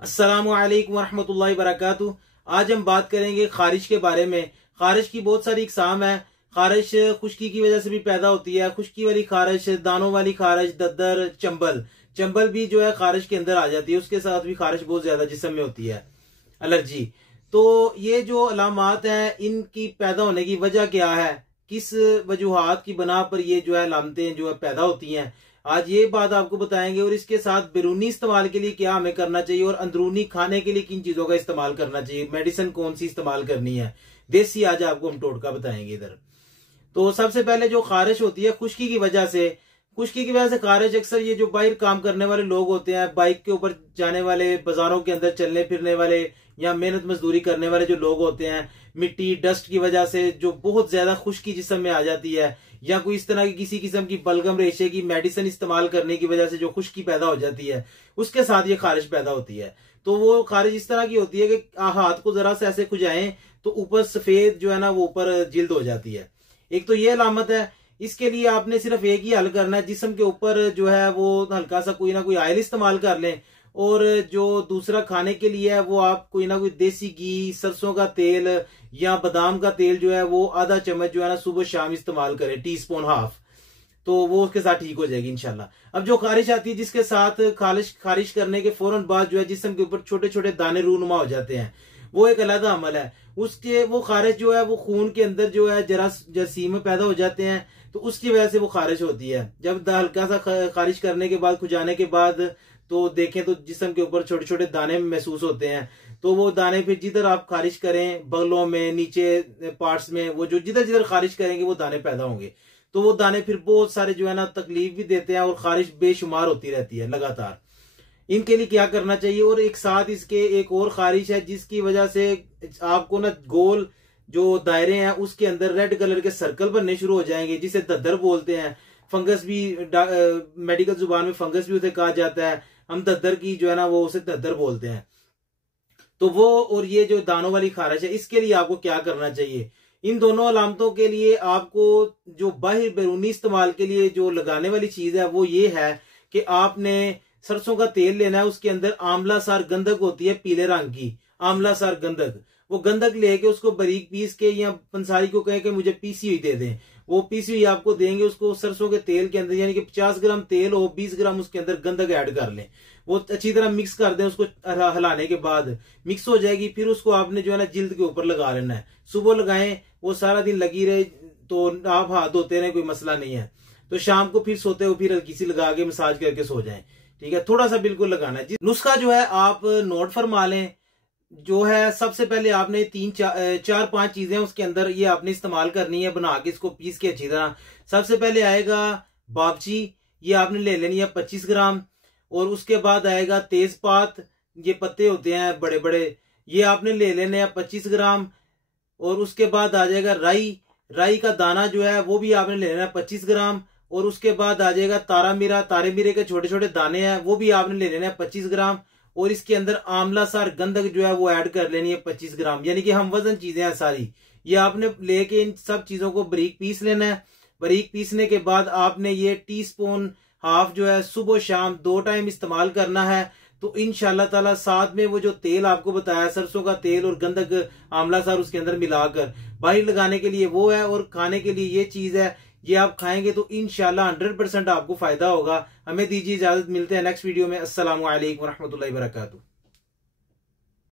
अस्सलामुअलैकुम वरहमतुल्लाहि वबरकातुहू। आज हम बात करेंगे खारिश के बारे में। खारिश की बहुत सारी इकसाम है। खारिश खुश्की की वजह से भी पैदा होती है। खुश्की वाली खारिश, दानों वाली खारिश, दद्दर, चंबल चंबल भी जो है खारिश के अंदर आ जाती है। उसके साथ भी खारिश बहुत ज्यादा जिस्म में होती है, एलर्जी। तो ये जो अलामात हैं, इनकी पैदा होने की वजह क्या है, किस वजूहात की बना पर ये जो है अलामतें जो है पैदा होती हैं, आज ये बात आपको बताएंगे। और इसके साथ बैरूनी इस्तेमाल के लिए क्या हमें करना चाहिए और अंदरूनी खाने के लिए किन चीजों का इस्तेमाल करना चाहिए, मेडिसिन कौन सी इस्तेमाल करनी है, देसी आज आपको हम टोटका बताएंगे इधर। तो सबसे पहले जो खारिश होती है खुश्की की वजह से खारिश, अक्सर ये जो बाहर काम करने वाले लोग होते हैं, बाइक के ऊपर जाने वाले, बाजारों के अंदर चलने फिरने वाले या मेहनत मजदूरी करने वाले जो लोग होते हैं, मिट्टी डस्ट की वजह से जो बहुत ज्यादा खुश्की जिस्म में आ जाती है, या कोई इस तरह की किसी किस्म की बलगम रेशे की मेडिसिन इस्तेमाल करने की वजह से जो खुश्की पैदा हो जाती है, उसके साथ ये खारिश पैदा होती है। तो वो खारिश इस तरह की होती है कि हाथ को जरा से ऐसे खुजाएं तो ऊपर सफेद जो है ना वो ऊपर जिल्द हो जाती है। एक तो ये अलामत है। इसके लिए आपने सिर्फ एक ही हल करना है, जिस्म के ऊपर जो है वो हल्का सा कोई ना कोई ऑयल इस्तेमाल कर लें। और जो दूसरा खाने के लिए है वो आप कोई ना कोई देसी घी, सरसों का तेल या बादाम का तेल जो है वो आधा चम्मच जो है ना सुबह शाम इस्तेमाल करें, टीस्पून हाफ, तो वो उसके साथ ठीक हो जाएगी इंशाल्लाह। अब जो खारिश आती है जिसके साथ खारिश करने के फौरन बाद जो है जिस्म के ऊपर छोटे छोटे दाने रूनुमा हो जाते हैं, वो एक अलग अमल है। उसके वो खारिश जो है वो खून के अंदर जो है जरासीम पैदा हो जाते हैं, तो उसकी वजह से वो खारिश होती है। जब हल्का सा खारिश करने के बाद, खुजाने के बाद तो देखें तो जिस्म के ऊपर छोटे छोटे दाने महसूस होते हैं। तो वो दाने फिर जिधर आप खारिश करें, बगलों में, नीचे पार्ट्स में, वो जो जिधर जिधर खारिश करेंगे वो दाने पैदा होंगे। तो वो दाने फिर बहुत सारे जो है ना तकलीफ भी देते हैं और खारिश बेशुमार होती रहती है लगातार। इनके लिए क्या करना चाहिए। और एक साथ इसके एक और खारिश है जिसकी वजह से आपको ना गोल जो दायरे हैं उसके अंदर रेड कलर के सर्कल बनने शुरू हो जाएंगे, जिसे दद्दर बोलते हैं। फंगस भी, मेडिकल जुबान में फंगस भी उसे कहा जाता है। हम दद्दर की जो है ना वो उसे दद्दर बोलते हैं। तो वो और ये जो दानों वाली खारिश है, इसके लिए आपको क्या करना चाहिए। इन दोनों अलामतों के लिए आपको जो बाहर बैरूनी इस्तेमाल के लिए जो लगाने वाली चीज है वो ये है कि आपने सरसों का तेल लेना है। उसके अंदर आंवला सार गंधक होती है, पीले रंग की आंवला सार गंधक। वो गंधक लेके उसको बारीक पीस के, या पंसारी को कहे कि मुझे पीसी हुई दे दें, वो पीसी हुई आपको देंगे। उसको सरसों के तेल के अंदर, यानी कि 50 ग्राम तेल हो, 20 ग्राम उसके अंदर गंधक ऐड कर लें। वो अच्छी तरह मिक्स कर दें। उसको हिलाने के बाद मिक्स हो जाएगी। फिर उसको आपने जो है ना जिल्द के ऊपर लगा लेना है। सुबह लगाएं, वो सारा दिन लगी रहे, तो आप हाथ धोते रहे, कोई मसला नहीं है। तो शाम को फिर सोते हो फिर हल्की सी लगा के मसाज करके सो जाएं। ठीक है, थोड़ा सा बिल्कुल लगाना है। नुस्खा जो है आप नोट फरमा लें। जो है सबसे पहले आपने 4-5 चीजें उसके अंदर ये आपने इस्तेमाल करनी है, बना के इसको पीस के अच्छी तरह। सबसे पहले आएगा बाबची, ये आपने ले लेनी है 25 ग्राम। और उसके बाद आएगा तेजपात, ये पत्ते होते हैं बड़े बड़े, ये आपने ले लेने हैं 25 ग्राम। और उसके बाद आ जाएगा राई का दाना जो है वो भी आपने ले लेना है 25 ग्राम। और उसके बाद आ जाएगा तारे मीरे के छोटे छोटे दाने हैं, वो भी आपने ले लेना है 25 ग्राम। और इसके अंदर आंवला सार गंधक जो है वो ऐड कर लेनी है 25 ग्राम। यानी कि हम वजन चीजें हैं सारी, ये आपने लेके इन सब चीजों को बारीक पीस लेना है। बारीक पीसने के बाद आपने ये टीस्पून हाफ जो है सुबह शाम 2 टाइम इस्तेमाल करना है। तो इंशाल्लाह ताला साथ में वो जो तेल आपको बताया, सरसों का तेल और गंधक आंवला सार उसके अंदर मिलाकर बाहर लगाने के लिए वो है, और खाने के लिए ये चीज है। ये आप खाएंगे तो इंशाल्लाह 100% आपको फायदा होगा। हमें दीजिए इजाजत, मिलते हैं नेक्स्ट वीडियो में। अस्सलामु अलैकुम वरहमतुल्लाहि वबरकातुहू।